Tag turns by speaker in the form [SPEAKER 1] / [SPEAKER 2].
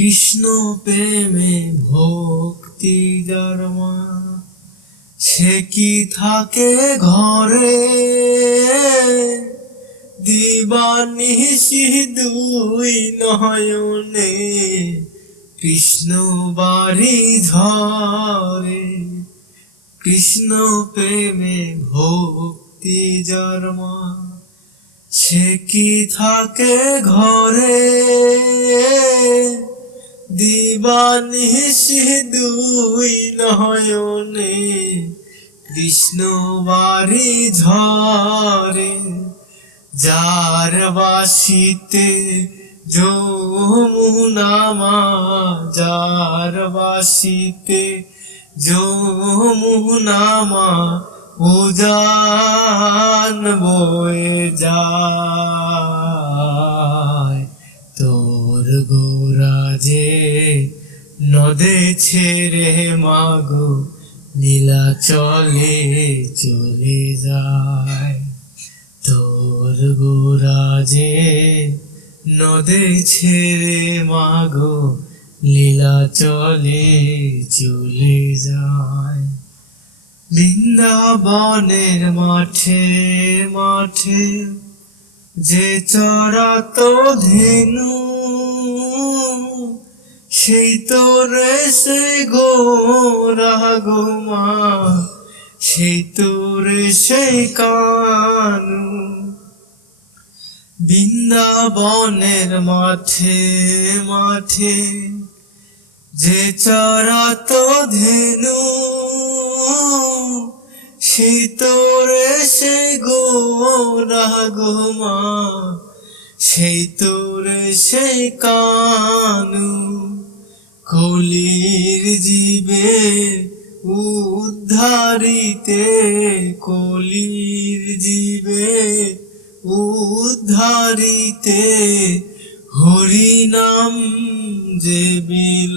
[SPEAKER 1] কৃষ্ণ প্রেমে ভক্তি জন্মা। সে কি থাকে ঘরে? দিবানিশি দুই নয়নে কৃষ্ণ বাড়ি ঝরে কৃষ্ণ প্রেমে ভক্তি জন্মা। সে কি থাকে ঘরে? দিবানিশি দুই নয়নে কৃষ্ণ বাড়ি ঝরে, যার বাসিতে যমুনামা যার বাসিতে যমুনামা উজান বয়ে যায়। গোরাজে নদে ছেড়ে মাগো লীলা চলে চলে যায়। তোর গোরাজে নদে ছেড়ে মাগো লীলা চলে চলে যায়। বৃন্দাবনের মাঠে মাঠে যে চড়াত ধেনু সেই তো রে সে গোরা গোমা সেই তো রে সেই কানু। বৃন্দাবনের মাঠে মাঠে যে চড়াত ধেনু, সেই তোরে সে গোরা গোমা সেই তোরে সেই কানু। কলির জীবে উদ্ধারিতে কলির জীবে উদ্ধারিতে হরিনাম যে বিলা